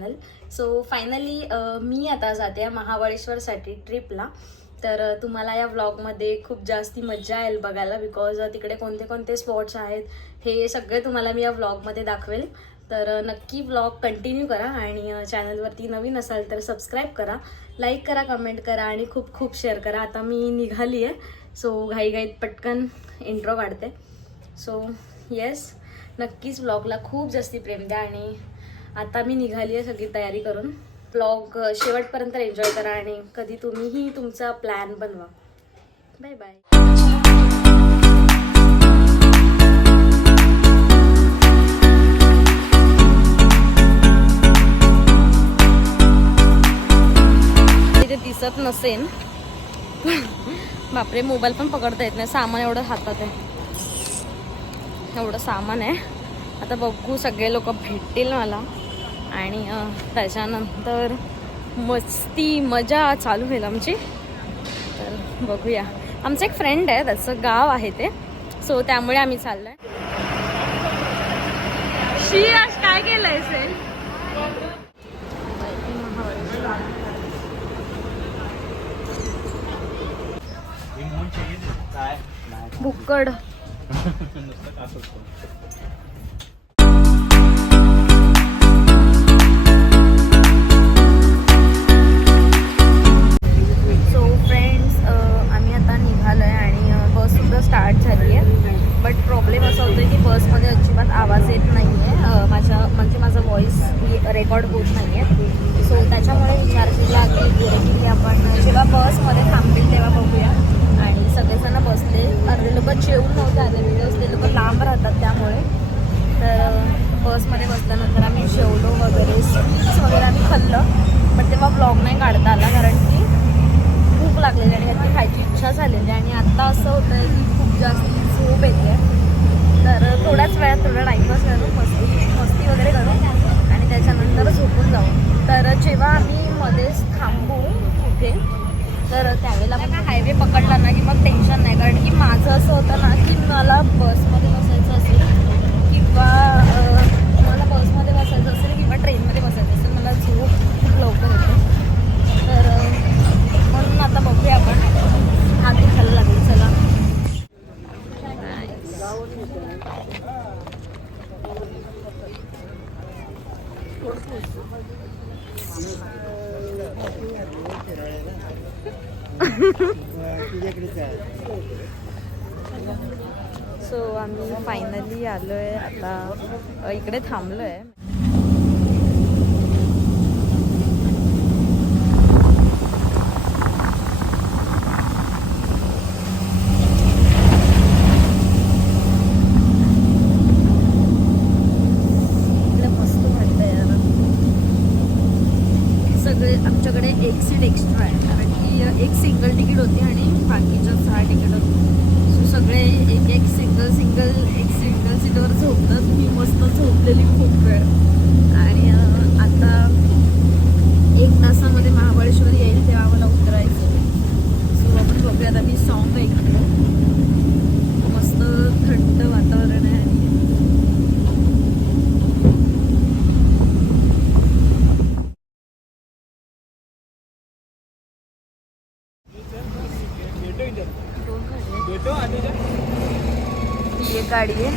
Channel. So finally मी आता जाते महाबळेश्वरसाठी ट्रिपला. तर तुम्हाला या व्लॉगमध्ये खूप जास्ती मजा येईल बघायला, बिकॉज तिकडे कोणते कोणते स्पॉट्स आहेत हे सगळे तुम्हाला मी या व्लॉगमध्ये दाखवेल. तर नक्की व्लॉग कंटिन्यू करा आणि चॅनलवरती नवीन असाल तर सबस्क्राईब करा, लाईक करा, कमेंट करा आणि खूप खूप शेअर करा. आता मी निघाली आहे, सो घाईघाईत पटकन इंट्रो काढते. सो येस, नक्कीच व्लॉगला खूप जास्ती प्रेम द्या आणि आता मी निघाली आहे सगळी तयारी करून. व्लॉग शेवटपर्यंत एन्जॉय करा आणि कधी तुम्हीही तुमचा प्लॅन बनवा. Bye bye. इथे दिसत नसेल, बापरे मोबाईल पण पकडता येत नाही, सामान एवढं हातात आहे, एवढं सामान आहे. आता बघू, सगळे लोक भेटतील मला आणि त्याच्यानंतर मस्ती मजा चालू होईल आमची. तर बघूया. आमचं एक फ्रेंड आहे, त्याचं गाव आहे ते, सो त्यामुळे आम्ही चाललोय. आज काय केलंय असेल? भुक्कड स्टार्ट झाली आहे. बट प्रॉब्लेम असा होतो की बसमध्ये अजिबात आवाज येत नाही आहे, माझा व्हॉइस रेकॉर्ड होत नाही आहे. सो त्याच्यामुळे विचार केला की आपण जेव्हा बसमध्ये थांबतील तेव्हा बघूया. आणि सगळेजण बसले, अर्धे लोक जेवून नव्हते आले, बिकॉज ते लोक लांब राहतात त्यामुळे. तर बसमध्ये बसल्यानंतर आम्ही जेवलो वगैरे, स्वीट्स वगैरे आम्ही खाल्लं. बट तेव्हा ब्लॉग नाही काढता आला कारण की भूक लागलेली आणि काहीतरी खायची इच्छा झालेली. आणि आत्ता असं होतं आहे की खूप जास्त झोप येते. तर थोड्याच वेळात थोडा टाईमपास करू, मस्ती वगैरे करू आणि त्याच्यानंतर झोपून जाऊ. तर जेव्हा आम्ही मध्येच थांबू कुठे, तर त्यावेळेला पण हायवे पकडला ना की मग टेन्शन नाही. कारण की माझं असं होतं ना की मला बसमध्ये बसायचं असेल किंवा ट्रेनमध्ये बसायचं असेल, मला झोप खूप लवकर येते. तर म्हणून आता बघूया आपण, आधी खायला लागेल. चला. सो आम्ही फायनली आलोय, आता इकडे थांबलोय. आमच्याकडे एक सीट एक्स्ट्रा आहे कारण की एक सिंगल तिकीट होती आणि बाकीच्या 6 तिकीट होती. सो सगळे एक सिंगल सीटवर झोपतात. मी मस्त झोपलेली खूप वेळ. आणि आता 1 तासामध्ये महाबळेश्वर येईल तेव्हा आम्हाला उतरायचं. सो आपण बघूया. आता मी सॉन्ग ऐकतो, मस्त थंड वातावरण आहे. ही एक गाडी आहे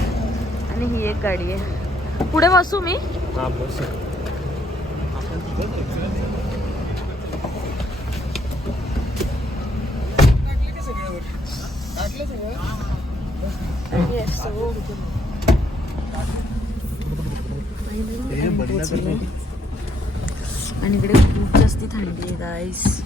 आणि ही एक गाडी आहे. पुढे बसू मी? आणि इकडे खूप जास्ती थंडी आहे गाईस.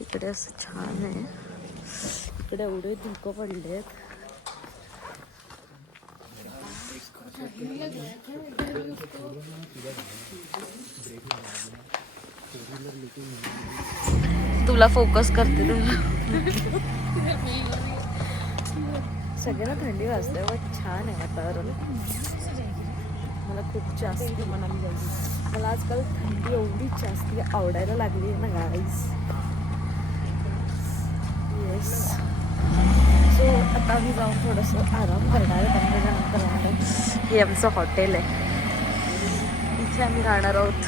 इकडे असं छान आहे, इकडे एवढे धुकं पडलेत. तुला फोकस करते तुला. सगळ्यांना थंडी वाजते, बट छान आहे वातावरण. मला खूप जास्त मनाली जायची. मला आजकाल थंडी एवढी जास्ती आवडायला लागली आहे ना गाईज. येस. सो आता आम्ही जाऊन थोडंसं आराम करणार आहे. त्यानंतर हे आमचं हॉटेल आहे, इथे आम्ही राहणार आहोत.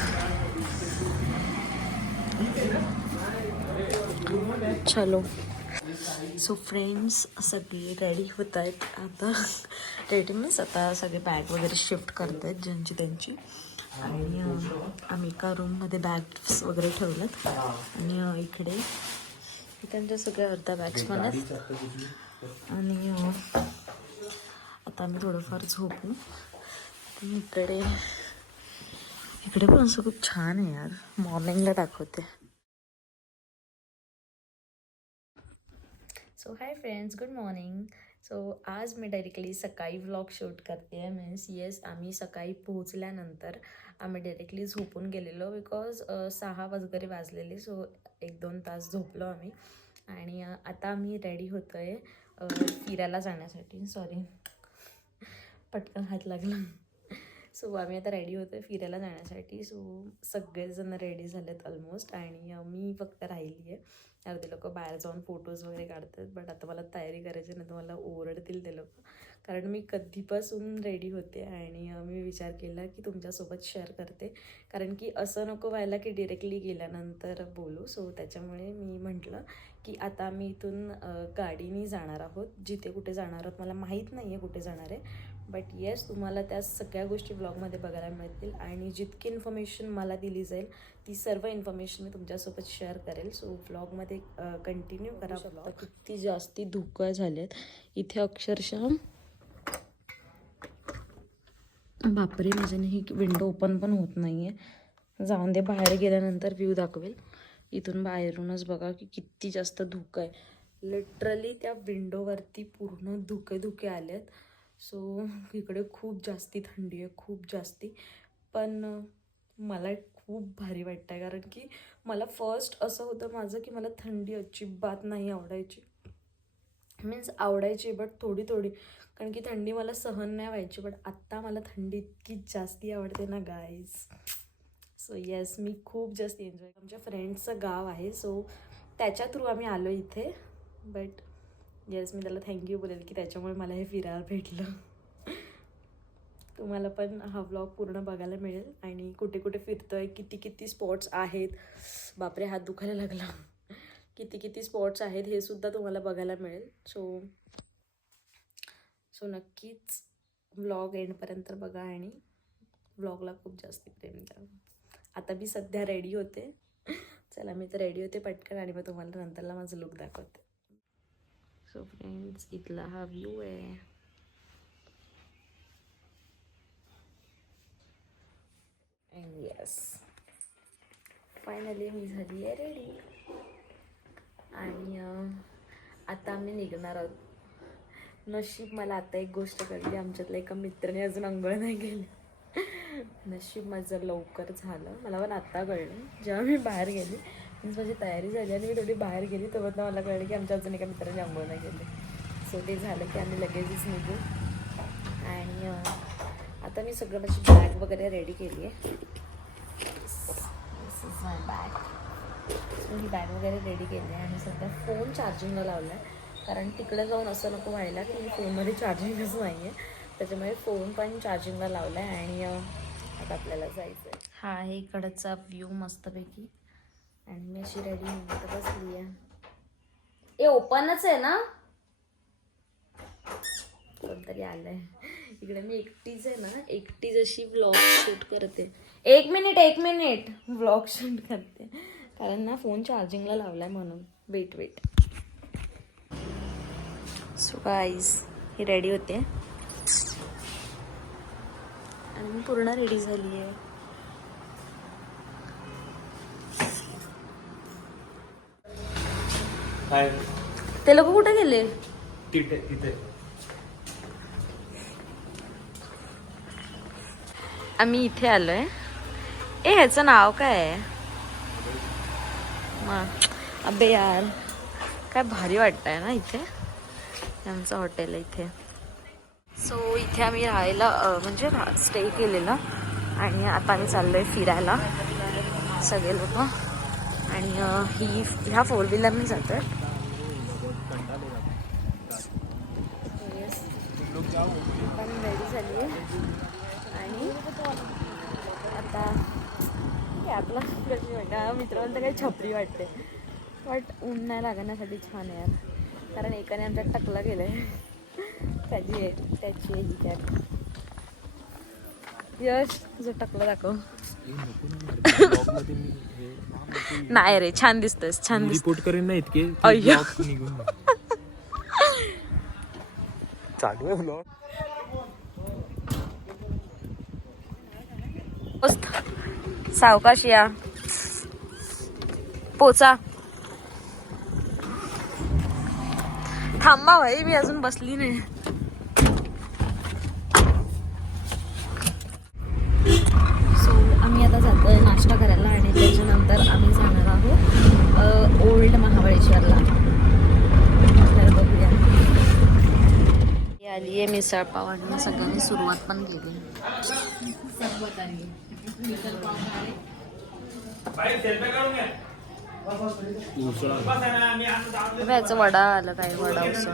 चलो. सो फ्रेंड्स, सगळे रेडी होत आहेत आता. रेडी मीन्स आता सगळे बॅग वगैरे शिफ्ट करत आहेत ज्यांची त्यांची. आणि आम्ही एका रूममध्ये बॅग्स वगैरे ठेवलेत. आणि इकडे त्यांच्या सगळ्या अर्ध्या बॅग्स पण आहेत. आणि आता आम्ही थोडंफार झोपू. इकडे पण असं खूप छान आहे यार. मॉर्निंगला दाखवते. So hi friends, good morning. So आज मी डायरेक्टली सकाळी व्लॉग शूट करते आहे. मीन्स येस, आम्ही सकाळी पोहोचल्यानंतर आम्ही डायरेक्टली झोपून गेलेलो बिकॉज 6 वगैरे वाजलेले. सो 1-2 तास झोपलो आम्ही. आणि आता आम्ही रेडी होतो आहे फिरायला जाण्यासाठी. सॉरी, पटकन हात लागला. सो आम्ही आता रेडी होतो आहे फिरायला जाण्यासाठी. सो सगळेजण रेडी झालेत ऑलमोस्ट. आणि मी फक्त राहिली आहे. अर्धे लोक बाहेर जाऊन फोटोज वगैरे काढतात. बट आता मला तयारी करायची नाही तर मला ओरडतील ते लोक, कारण मी कधीपासून रेडी होते. आणि मी विचार केला की तुमच्यासोबत शेअर करते, कारण की असं नको व्हायला की डिरेक्टली गेल्यानंतर बोलू. सो त्याच्यामुळे मी म्हटलं की आता आम्ही इथून गाडीने जाणार आहोत. जिथे कुठे जाणार आहोत मला माहीत नाही आहे कुठे जाणार आहे. बट येस, तुम्हाला त्या सगळ्या गोष्टी ब्लॉगमध्ये बघायला मिळतील. आणि जितकी इन्फॉर्मेशन मला दिली जाईल ती सर्व इन्फॉर्मेशन मी तुमच्यासोबत शेअर करेल. सो ब्लॉगमध्ये कंटिन्यू करा. ब्लॉग किती जास्ती धुकं झालेत इथे अक्षरशः. बापरे, माझ्याने ही विंडो ओपन पण होत नाही आहे. जाऊन दे, बाहेर गेल्यानंतर व्ह्यू दाखवेल. इथून बाहेरूनच बघा की किती जास्त धुकं आहे. लिटरली त्या विंडोवरती पूर्ण धुके आले आहेत. सो इकडे खूप जास्ती थंडी आहे, खूप जास्ती. पण मला खूप भारी वाटतं आहे, कारण की मला फर्स्ट असं होतं माझं की मला थंडी अजिबात नाही आवडायची. मीन्स आवडायची बट थोडी, कारण की थंडी मला सहन नाही व्हायची. बट आत्ता मला थंडी इतकी जास्ती आवडते ना गाईज. सो येस, मी खूप जास्त एन्जॉय. आमच्या फ्रेंड्सचं गाव आहे, सो त्याच्या थ्रू आम्ही आलो इथे. बट येस, मी त्याला थँक्यू बोलेल की त्याच्यामुळे मला हे फिरायला भेटलं. तुम्हाला पण हा व्लॉग पूर्ण बघायला मिळेल. आणि कुठे कुठे फिरतोय, किती स्पॉट्स आहेत. बापरे, हात दुखायला लागला. किती स्पॉट्स आहेत हे सुद्धा तुम्हाला बघायला मिळेल. सो नक्कीच व्लॉग एंडपर्यंत बघा आणि व्लॉगला खूप जास्त प्रेम द्या. आता मी सध्या रेडी होते. चला, मी तर रेडी होते पटकन आणि मग तुम्हाला नंतरला माझं लुक दाखवते. सो फ्रेंड्स, इथला हा व्ह्यू आहे. अँड येस, फायनली मी झाली आहे रेडी. आणि आता आम्ही निघणार आहोत. नशीब मला आता एक गोष्ट कळली, आमच्यातल्या एका मित्राने अजून अंघोळ नाही केली. नशीब माझं लवकर झालं. मला पण आत्ता कळलं जेव्हा मी बाहेर गेली. मीन्स माझी तयारी झाली आणि मी थोडी बाहेर गेली तेव्हा मला कळलं की आमच्या अजून एका मित्राने अंघोळ नाही केली. सो ते झालं की आम्ही लगेचच निघू. आणि आता मी सगळं माझी बॅग वगैरे रेडी केली आहे. This is my bag. So ही बॅग वगैरे रेडी केली आहे. आणि सध्या फोन चार्जिंगला लावला आहे, कारण तिकडे जाऊन असं नको व्हायला की फोनमध्ये चार्जिंगच नाही आहे. त्याच्यामुळे फोन पण चार्जिंगला लावला आहे. आणि आता आपल्याला जायचं आहे. हा आहे इकडचा व्ह्यू मस्तपैकी. आणि मी अशी रेडी होऊन बसली आहे. ए, ओपनच आहे ना? कोणतरी आलं आहे इकडे. मी एकटीच आहे ना, एकटीच अशी व्लॉग शूट करते. एक मिनिट व्लॉग शूट करते, कारण ना फोन चार्जिंगला लावला आहे म्हणून. वेट. सो गाईज, ही रेडी होते आणि मी पूर्ण रेडी झाली आहे. ते लोक कुठे गेले? तिथे आम्ही इथे आलोय. ह्याचं नाव काय आहे? अबे यार, काय भारी वाटतंय ना इथे. आमचं हॉटेल आहे इथे. सो इथे आम्ही राहायला म्हणजे स्टे केलेला. आणि आता आम्ही चाललो आहे फिरायला सगळे लोक. आणि ह्या 4 व्हीलरने जातो आहे. पण रेडी झाली आहे आणि आता आपला मित्र म्हणतं काही छपरी वाटते, बट ऊन नाही लागण्यासाठी छान आहे यार. कारण एकाने आमच्यात टकला गेलं आहे, त्याची ही कॅप. यश तुझं टकलं दाखव. नाही रे, छान दिसतोस, छान रिपोर्ट करेन ना इतके निघून चालू आहे ब्लॉग. सावकाश या, पोचा. थांबा भाई, मी अजून बसली नाही. सो आम्ही आता जातोय नाश्ता करायला आणि त्याच्यानंतर आम्ही जाणार आहोत ओल्ड महाबळेश्वरला. तर बघूया. आली आहे मिसळ पाव आणि सगळ्यांनी सुरुवात पण केली. याचं वडा आलं, काय वडा उसळ.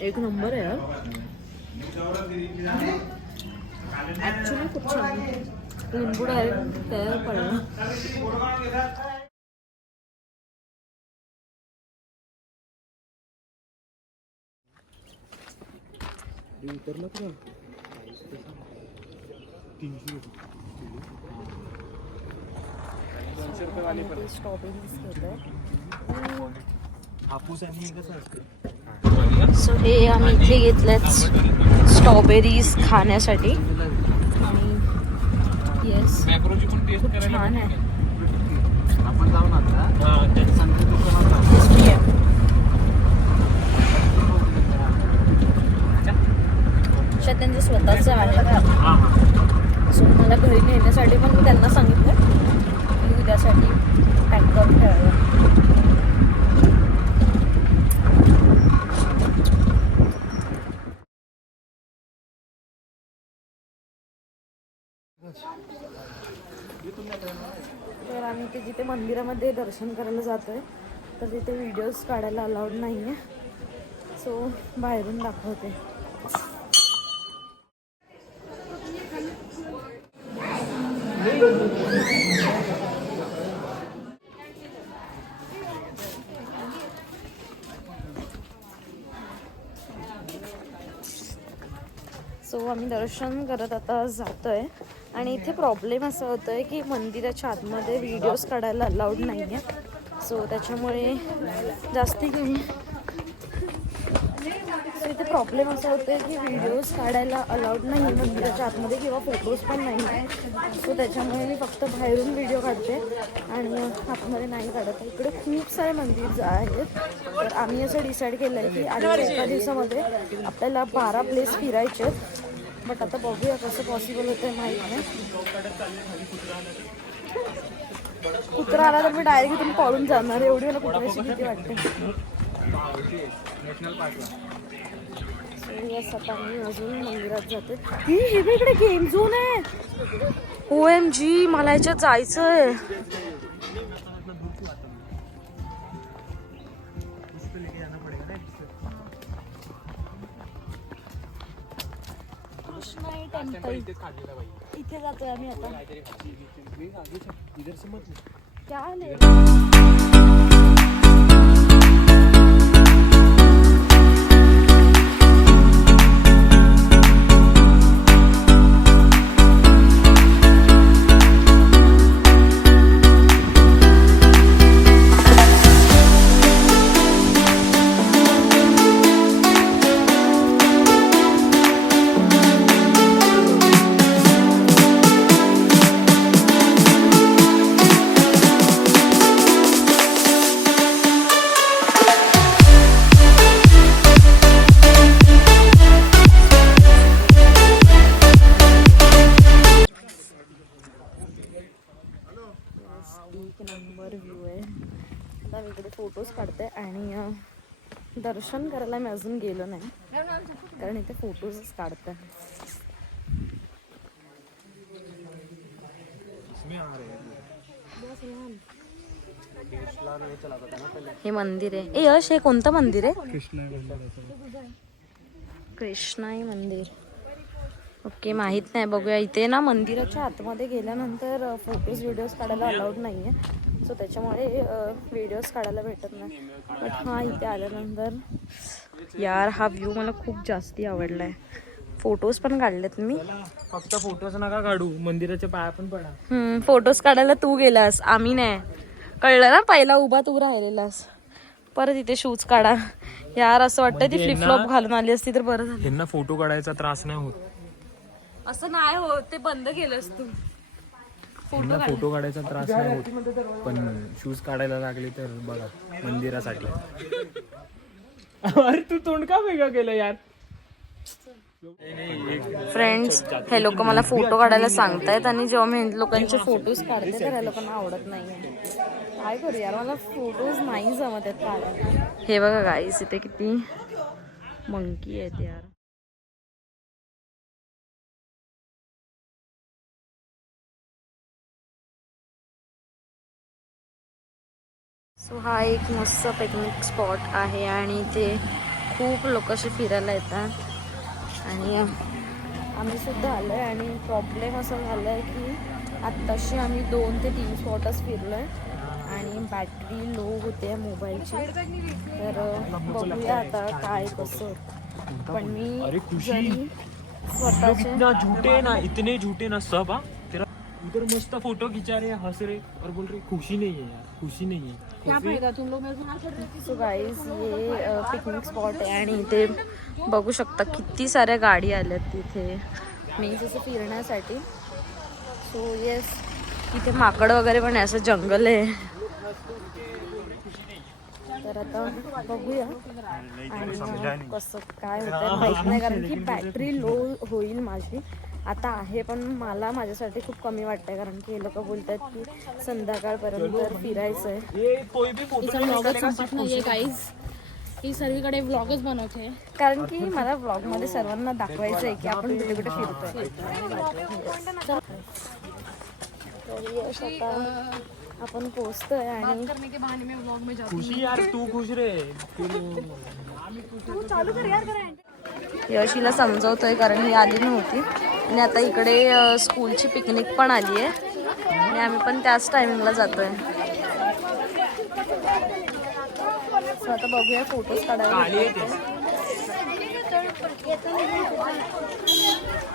एक नंबर आहे यार, ऍक्च्युली खूप छान. लिंबू डायरेक्ट तयार पडला. उतरलं का 300 रुपये. सो हे आम्ही इथे घेतल्यात स्ट्रॉबेरीज खाण्यासाठी. आणि येस, खूप छान आहे. आपण जाऊन आता त्यांचे स्वतःच आहे. सो मला घरी नेण्यासाठी पण मी त्यांना सांगितलं की उद्यासाठी पॅक करून ठेवायला. तर आम्ही ते जिथे मंदिरामध्ये दर्शन करायला जातोय तर तिथे व्हिडिओज काढायला अलाउड नाही आहे. सो बाहेरून दाखवते. सो आम्ही दर्शन करत आता जातोय आणि इथे प्रॉब्लेम असा होतोय की मंदिराच्या आतमध्ये व्हिडिओज काढायला अलाउड नाही आहे. सो त्याच्यामुळे जास्ती काही इथे प्रॉब्लेम असा होतोय की व्हिडिओज काढायला अलाउड नाही आहे मंदिराच्या आतमध्ये, किंवा फोटोज पण नाही आहे. सो त्याच्यामुळे मी फक्त बाहेरून व्हिडिओ काढते आणि आतमध्ये नाही काढत. इकडे खूप सारे मंदिर आहेत. तर आम्ही असं डिसाईड केलं आहे की आधी एका दिवसामध्ये आपल्याला 12 प्लेस फिरायचे आहेत. बट आता बघूया कसं पॉसिबल होतं आहे, माहीत नाही. कुत्रा आला तर मी डायरेक्ट इथून पळून जाणार, एवढी मला कुत्र्याची भीती वाटते. आता मी अजून मंदिरात जाते. हे इकडे गेम झोन आहे. OMG, मला याच्यात जायचंय. टेम्पल इथे जातोय आम्ही आता. फोटोज काढते आणि दर्शन करायला मी अजून गेलो नाही कारण इथे फोटोजच काढते. हे मंदिर आहे. ए यश, हे कोणतं मंदिर आहे? कृष्णाई मंदिर. ओके, माहित नाही, बघूया. इथे ना मंदिराच्या आतमध्ये गेल्यानंतर फोटोज व्हिडिओज काढायला अलाउड नाही आहे, सो त्याच्यामुळे व्हिडिओज काढायला भेटत नाही. बट हां, इथे आल्यानंतर यार हा व्ह्यू मला खूप जास्ती आवडला आहे. फोटोज पण काढलेत मी. फक्त फोटोज नका काढू, मंदिराच्या पाया पण पडा. फोटोज काढायला तू गेलास, आम्ही नाही. कळलं ना, पहिला उभा तू राहिलेलास. परत इथे शूज काढा. यार असं वाटतं ती फ्लिप फ्लॉप घालून आली असती तर बरं झालं. ह्यांना फोटो काढायचा त्रास नाही होत. असं नाही होत, ते बंद केलंस तू. ह्यांना फोटो काढायचा त्रास नाही होत, पण शूज काढायला लागले तर बघा मंदिरासाठी. अरे तू तोंड का वेगळं केलं यार? फ्रेंड्स, हे लोक मला फोटो काढायला सांगतायत आणि जेव्हा मी लोकांचे फोटोज काढते तर या लोकांना आवडत नाहीये. काय करू यार, मला फोटोज नाही जमत आहेत काढायला. हे बघा गाईस, इथे किती मंकी आहेत यार. सो हा एक मस्त पिकनिक स्पॉट आहे आणि इथे खूप लोक असे फिरायला येतात आणि आम्ही सुद्धा आलो आहे. आणि प्रॉब्लेम असा झाला आहे की आत्ताशी आम्ही 2 ते 3 स्पॉटच फिरलो आहे आणि बॅटरी लो होते मोबाईलची. तर बघूया आता काय कसं. पण मी जरी स्वतःचे झूठे ना, इतने झूठे ना सब. तेरा उधर मस्त फोटो खिंचा रहे, हंस रहे और बोल रहे खुशी नहीं है यार, खुशी नहीं है. सो गाईज, हे पिकनिक स्पॉट आहे आणि इथे बघू शकता किती साऱ्या गाडी आल्यात तिथे मीन्स असं फिरण्यासाठी. सो येस, इथे माकड वगैरे पण आहे, असं जंगल आहे. तर आता बघूया आणि कसं काय होतं माहित नाही, कारण की बॅटरी लो होईल माझी. आता आहे पण मला माझ्यासाठी खूप कमी वाटतंय, कारण की हे लोक बोलतात की संध्याकाळपर्यंत फिरायचं आहे. ही सगळीकडे व्लॉगच बनवते, कारण की मला व्लॉगमध्ये सर्वांना दाखवायचं आहे की आपण कुठे कुठे फिरतोय. आता आपण पोहोचतोय आणि खुशी यार, तू खुश रे. यशीला समजवतोय कारण ही आली नव्हती आणि आता इकडे स्कूलची पिकनिक पण आली आहे आणि आम्ही पण त्याच टायमिंगला जातोय. आता बघूया फोटोज काढायला.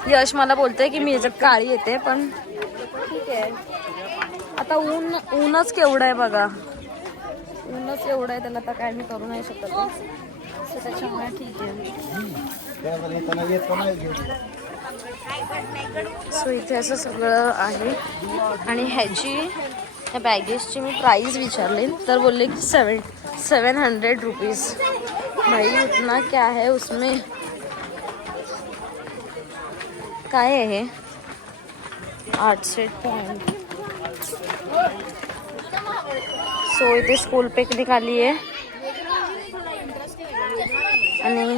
यश मला बोलतोय की मी याच्यात काळी येते, पण ठीक आहे. आता ऊनच केवढं आहे बघा, ऊनच एवढं आहे, त्याला आता काय मी करू नाही शकत. सो त्याच्यामुळे ठीक आहे. सो इथे असं सगळं आहे आणि ह्या बॅगेजची मी प्राइस विचारली तर बोलले की 700 रुपीज. भाई उतना क्या है उसमें, काय आहे हे 800 पॉइंट. सो इथे स्कूल पिकनिक आली आहे आणि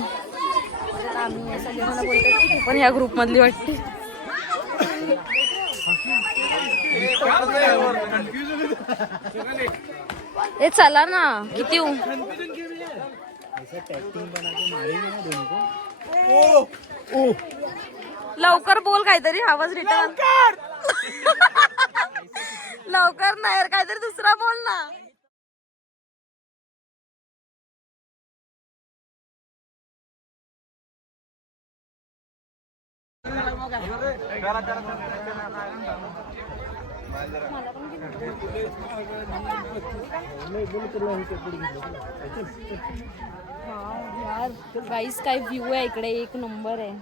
आम्ही सगळे मला बोलतात की तू पण या ग्रुप मधली वाटते. ए चला ना, किती लवकर बोल काहीतरी, आवाज रिटर्न लवकर नाही, काहीतरी दुसरा बोल ना. यार गाईस, काय व्ह्यू आहे इकडे, एक नंबर आहे.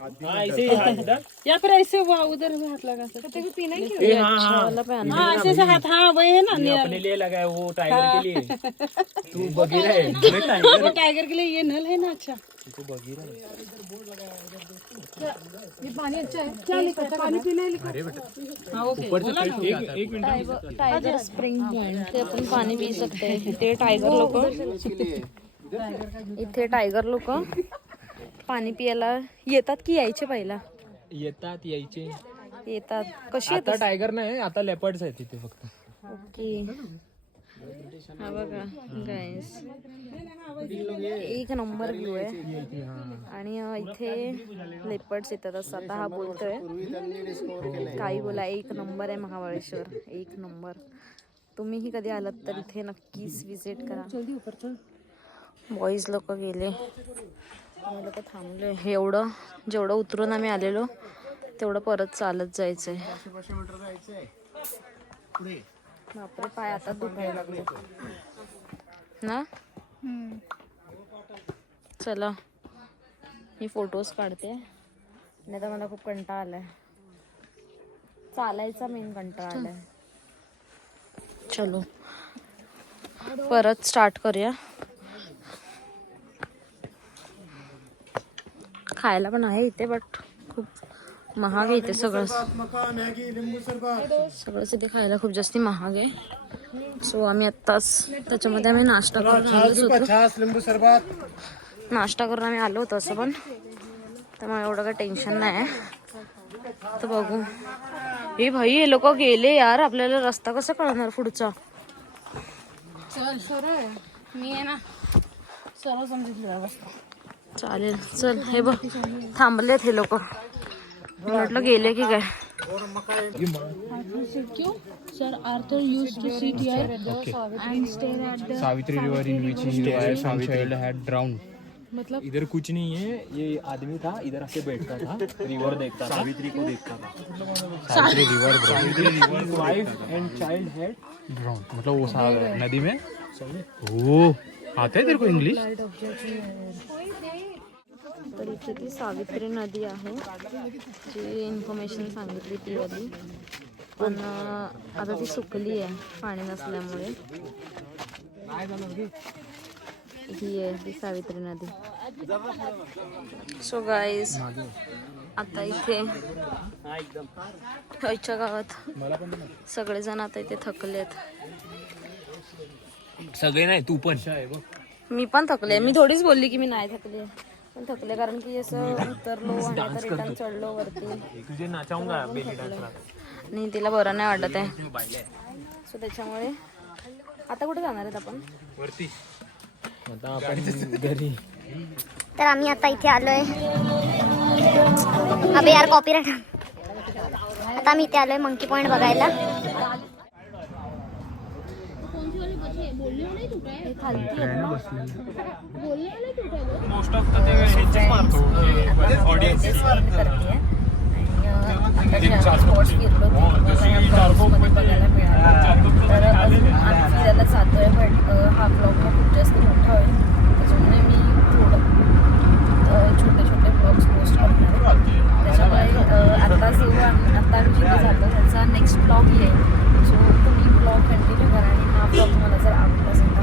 हाँ ऐसे ही हाथ इधर या फिर ऐसे हुआ उधर भी हाथ लगा सकते हैं। पीना ही ये हाँ हाँ वाला पहना हाँ ऐसे से हाथ, हाँ वही है ना। ये अपने लिए लगा है वो टाइगर के लिए। तू बगीरा है मैं टाइगर वो टाइगर के लिए ये नल है ना। अच्छा तू बगीरा है। ये पानी अच्छा है। क्या लिखा है? पानी पीना है लिखा। हाँ ओके। ऊपर से एक मिनट टायगर स्प्रिंग पॉइंट ते आपण पाणी पी सकते इथे टायगर लोक इथे टायगर लोक पाणी पियाला येतात की यायचे पहिला येतात यायचे येतात कशी आता येतात टायगर नाही आता लेपर्ड्स आहेत तिथे फक्त. ओके हा बघा गाईस एक नंबर व्ह्यू आहे आणि इथे लेपर्ड्स येतात असं आता हा बोलतोय. काही बोला एक नंबर आहे महाबळेश्वर एक नंबर. तुम्हीही कधी आलात तर इथे नक्कीच विजिट करा. बॉईज लोक गेले आम्ही लोक थांबले. एवढं जेवढं उतरून आम्ही आलेलो तेवढं परत चालत जायचंय. बापरे पाय आता दुखायला लागले ना. चला मी फोटोज काढते नाही तर मला खूप कंटाळा आलाय. चालायचा मेन कंटाळा आलाय. चलो परत स्टार्ट करूया. खायला पण आहे इथे बट खूप महाग आहे इथे सगळंच इथे खायला खूप जास्ती महाग आहे. सो आम्ही आत्ताच त्याच्यामध्ये आम्ही नाश्ता करून आम्ही आलो होतो असं पण त्यामुळे एवढं काही टेन्शन नाही आहे. तर बघू हे भाई हे लोक गेले यार. आपल्याला रस्ता कसा कळणार पुढचा. चल सरळ मी आहे ना सर्व समजितलं रस्ता. चालेल चल. हे बघ थांबलेत हे लोक. म्हटलं गेले की काय. क्यों sir Arthur used to sit here and stay at the Savitri river in which child had drowned. मतलब इधर कुछ नहीं है. ये आदमी था इधर आके बैठता था रिवर देखता था. सावित्री को देखता था. Savitri river wife end child had drowned. मतलब वो नदी में. ओ आता है तेरे को इंग्लिश. तर इथे ती सावित्री नदी आहे जी इन्फॉर्मेशन सांगितली ती वाली. पण आता ती सुकली आहे पाणी नसल्यामुळे. ही आहे ती सावित्री नदी. सो गाईज आता इथे आईच्या गावात सगळेजण आता इथे थकलेत. सगळे नाही तू पण. मी पण थकले. मी थोडीच बोलली की मी नाही थकले पण थकले कारण की असं उतरलो आणि आता रिटर्न चढलो वरती. तुझे नाचाऊंगा बेली डान्सला. नाही तिला बरं नाही वाटत आहे. सो त्याच्यामुळे आता कुठे जाणार आहेत आपण वरती. आता आपण घरी. तर आम्ही आता इथे आलोय. अबे यार कॉपीराइट. आता आम्ही इथे आलोय मंकी पॉइंट बघायला. मोस्ट ऑफ द ह्याचेच मारतो ऑडियन्स. बघायला मिळालं तर अजून आम्ही फिरायला जातोय बट हा ब्लॉग खूप जास्त मोठा होईल त्याच्यामुळे मी थोडं छोटे छोटे ब्लॉग्स पोस्ट करणार आहे. त्याच्यामुळे आता जो आता आम्ही जिथे जातो त्याचा नेक्स्ट ब्लॉग येईल. सो तुम्ही ब्लॉग कंटिन्यू करा आणि हा ब्लॉग तुम्हाला जर आवडला असेल